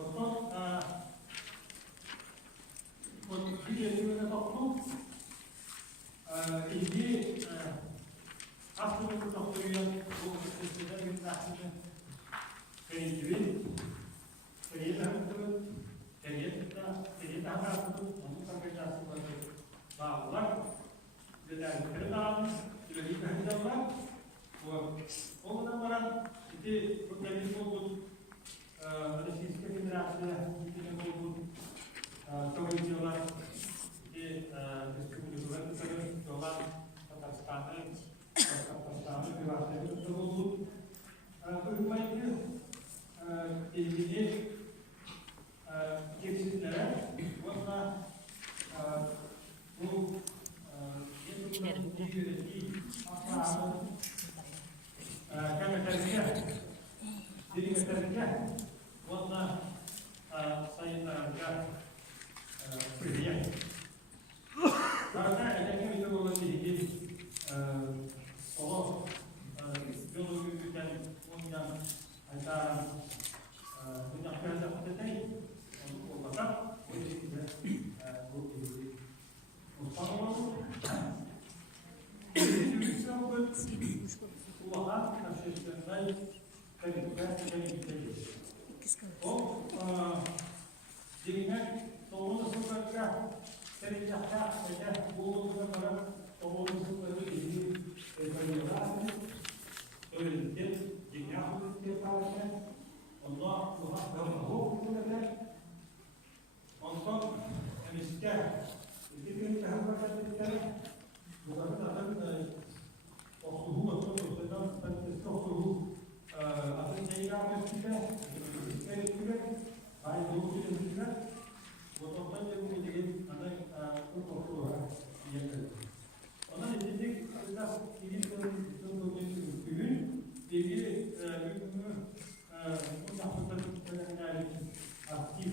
Потом вот видели на толпу, и автор повторяет, Российская Федерация проводила республику Татарстана, приватные будут. Вы понимаете, ilgili kesinlere bu Sayın Prezident. Karena adanya itu menjadi solo biologi dan undang antara undang kerja partai untuk membuat politik dan dengan tomono suka dari cakap saja bulu suka tomono suka ini berjalan berjalan jika kita Allah Tuhan berhubung kita untuk memisahkan itu kita harus kita bukan datang waktu atau tentang waktu apa yang kita Baik dulu kita juga, botol yang menjadi ada kekotoran yang ada. Ona dedik kita ini contohnya ürün ilgili ürünü bu aktif